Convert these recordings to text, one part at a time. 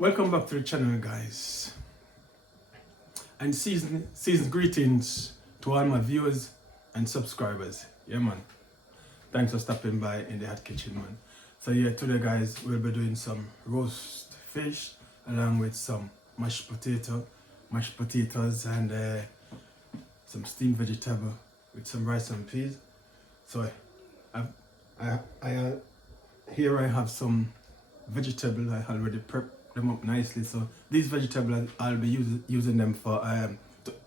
Welcome back to the channel, guys, and season greetings to all my viewers and subscribers. Yeah, man, thanks for stopping by in the hot kitchen, man. So yeah, today, guys, we'll be doing some roast fish along with some mashed potatoes and some steamed vegetable with some rice and peas. So here I have some vegetables. I already prepped them up nicely. So these vegetables I'll be using them for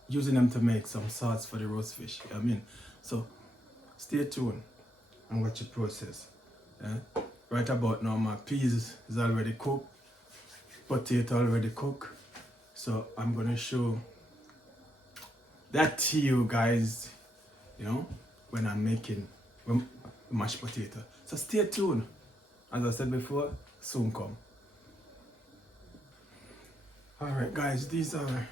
using them to make some sauce for the roast fish. I mean, so stay tuned and watch the process. Yeah? Right about now, my peas is already cooked, potato already cooked. So I'm gonna show that to you guys, you know, when I'm making mashed potato. So stay tuned. As I said before, soon come. Alright, guys, these are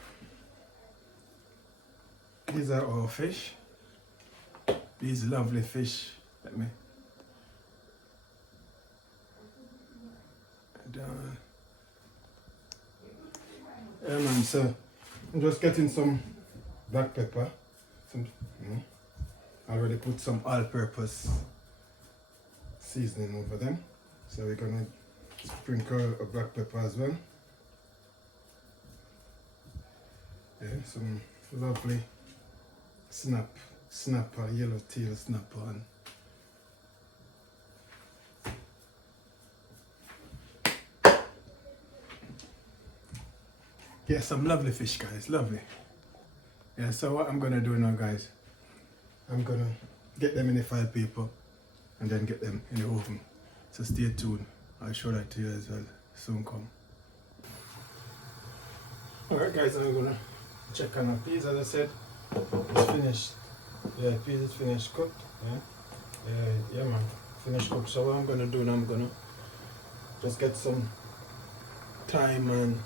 our fish. These lovely fish. Let me yeah, man, so I'm just getting some black pepper. I already put some all-purpose seasoning over them. So we're gonna sprinkle a black pepper as well. Yeah, some lovely snapper, yellow tail snapper. And yeah, some lovely fish, guys, lovely. Yeah, so what I'm gonna do now, guys, I'm gonna get them in the file paper and then get them in the oven. So stay tuned. I'll show that to you as well. Soon come. Alright, guys, I'm gonna check on our peas. As I said, it's finished. Yeah, peas is finished cooked. Yeah, man, finished cooked. So what I'm gonna do now, I'm gonna just get some thyme and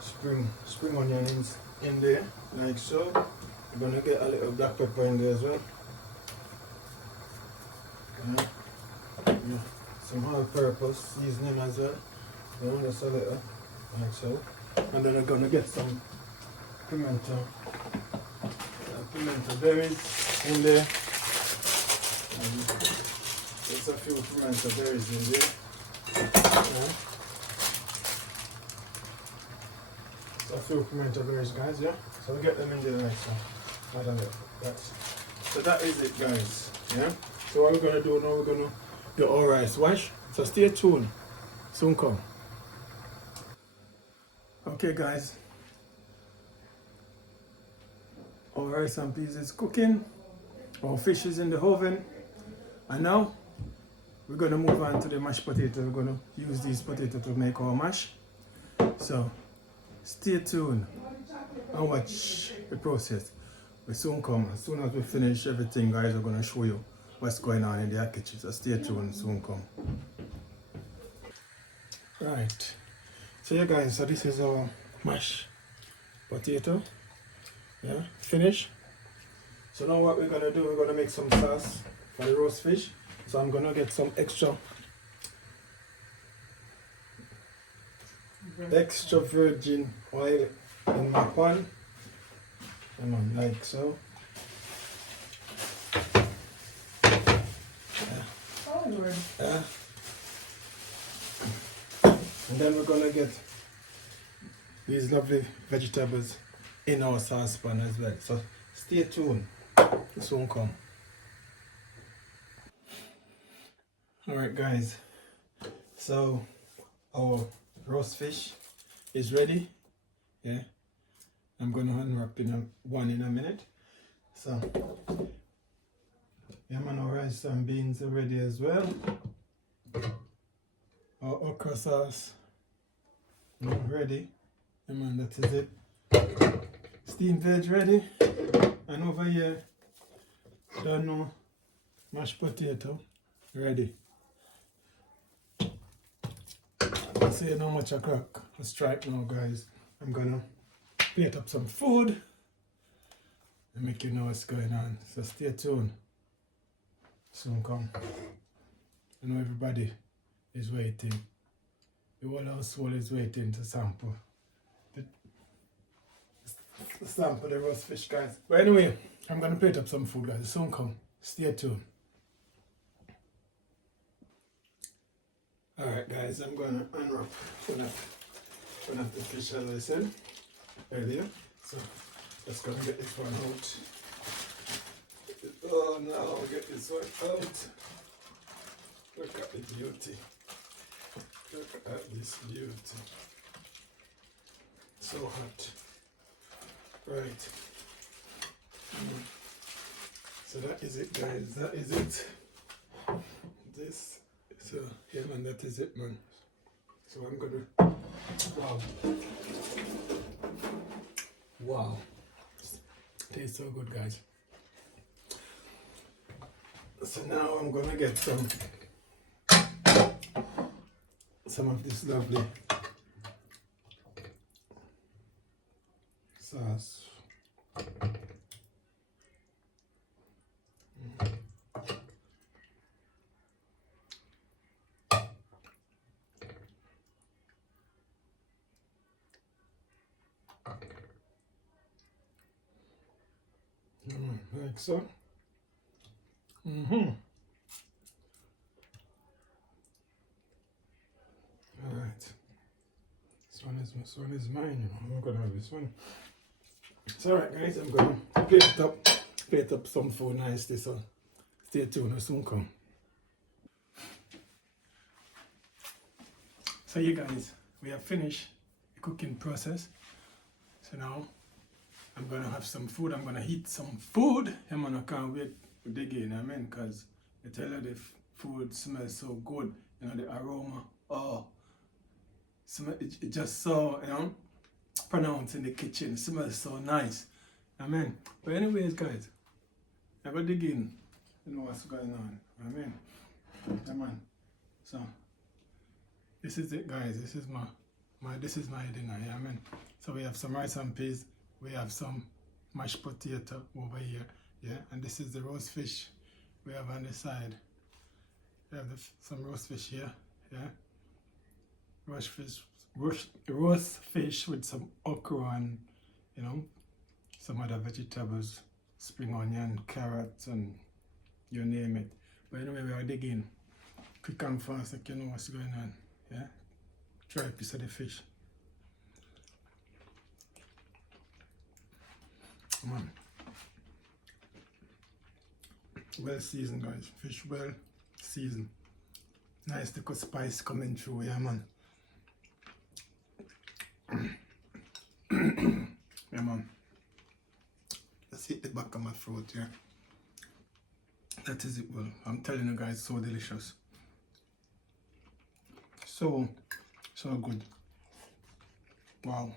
spring onions in there, like so. I'm gonna get a little black pepper in there as well. Yeah, some all-purpose seasoning as well. Just a little, like so. And then I'm gonna get some pimento berries in there. There's a few pimento berries in there. A few pimento berries, guys. Yeah. So we get them in there, like so. I don't know. So that is it, guys. Yeah. So what we're gonna do now? We're gonna get our rice wash. So stay tuned. Soon come. Okay, guys. Our rice and peas is cooking. Our fish is in the oven. And now we're gonna move on to the mashed potato. We're gonna use these potatoes to make our mash. So stay tuned and watch the process. We soon come. As soon as we finish everything, guys, we're gonna show you what's going on in the kitchen. So stay tuned, soon come. Right. So yeah, guys, so this is our mashed potato. Yeah, finished. So now what we're gonna do, we're gonna make some sauce for the roast fish. So I'm gonna get some extra virgin oil in my pan. And I'm like so. Oh Lord. And then we're gonna get these lovely vegetables in our saucepan as well. So stay tuned. This won't come. Alright, guys. So our roast fish is ready. Yeah. I'm gonna unwrap one in a minute. So yeah, man, our rice and beans are ready as well. Our okra sauce ready. Yeah, man, that is it. Steamed veg ready. And over here, don't know, mashed potato ready. I say no much a crack. Let's try it now, guys. I'm gonna plate up some food and make you know what's going on. So stay tuned. Soon come. I know everybody is waiting. The whole household is waiting to sample the roast fish, guys. But anyway, I'm gonna plate up some food, guys. Soon come. Stay tuned. Alright guys, I'm gonna unwrap one of the fish, as I said earlier. So let's go and get this one out. Oh no, get this one out. Look at the beauty. Look at this beauty. So hot. Right. So that is it, guys. That is it. This. So yeah, man, that is it, man. So I'm gonna. Wow. Wow. Tastes so good, guys. So now I'm gonna get some of this lovely sauce. Like so. Alright. This one is mine, you know. I'm gonna have this one. It's alright, guys, I'm gonna plate up some food nicely, so stay tuned, I'll soon come. So you guys, we have finished the cooking process. So now I'm gonna have some food. I'm gonna eat some food. I'm gonna can't wait to dig in, I mean, because I tell you the food smells so good. You know, the aroma, oh, it just so, you know, pronounced in the kitchen. It smells so nice. I mean, but anyways, guys, I gotta dig in. You know what's going on. I mean, yeah, man. So this is it, guys. This is my dinner. Yeah, I mean. So we have some rice and peas. We have some mashed potato over here, yeah, and this is the roast fish we have on the side. We have some roast fish here, yeah, roast fish with some okra and, you know, some other vegetables, spring onion, carrots, and you name it. But anyway, we are digging quick and fast, like you know what's going on, yeah. Try a piece of the fish. Come on. Well seasoned, guys. Fish well seasoned. Nice little spice coming through, yeah, man. Yeah, man. Let's hit the back of my throat, yeah. That is it, well. I'm telling you guys, so delicious. So good. Wow.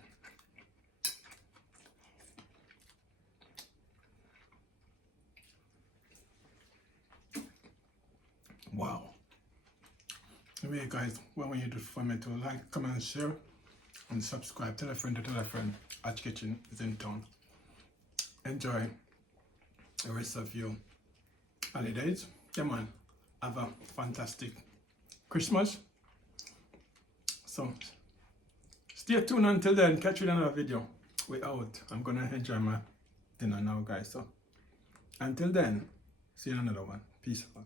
Wow. Anyway, guys, what I want you to do for me to like, comment, share, and subscribe. Tell a friend to tell a friend. Arch Kitchen is in town. Enjoy the rest of your holidays. Yeah, man. Have a fantastic Christmas. So, stay tuned until then. Catch you in another video. We're out. I'm gonna enjoy my dinner now, guys. So, until then, see you in another one. Peace out.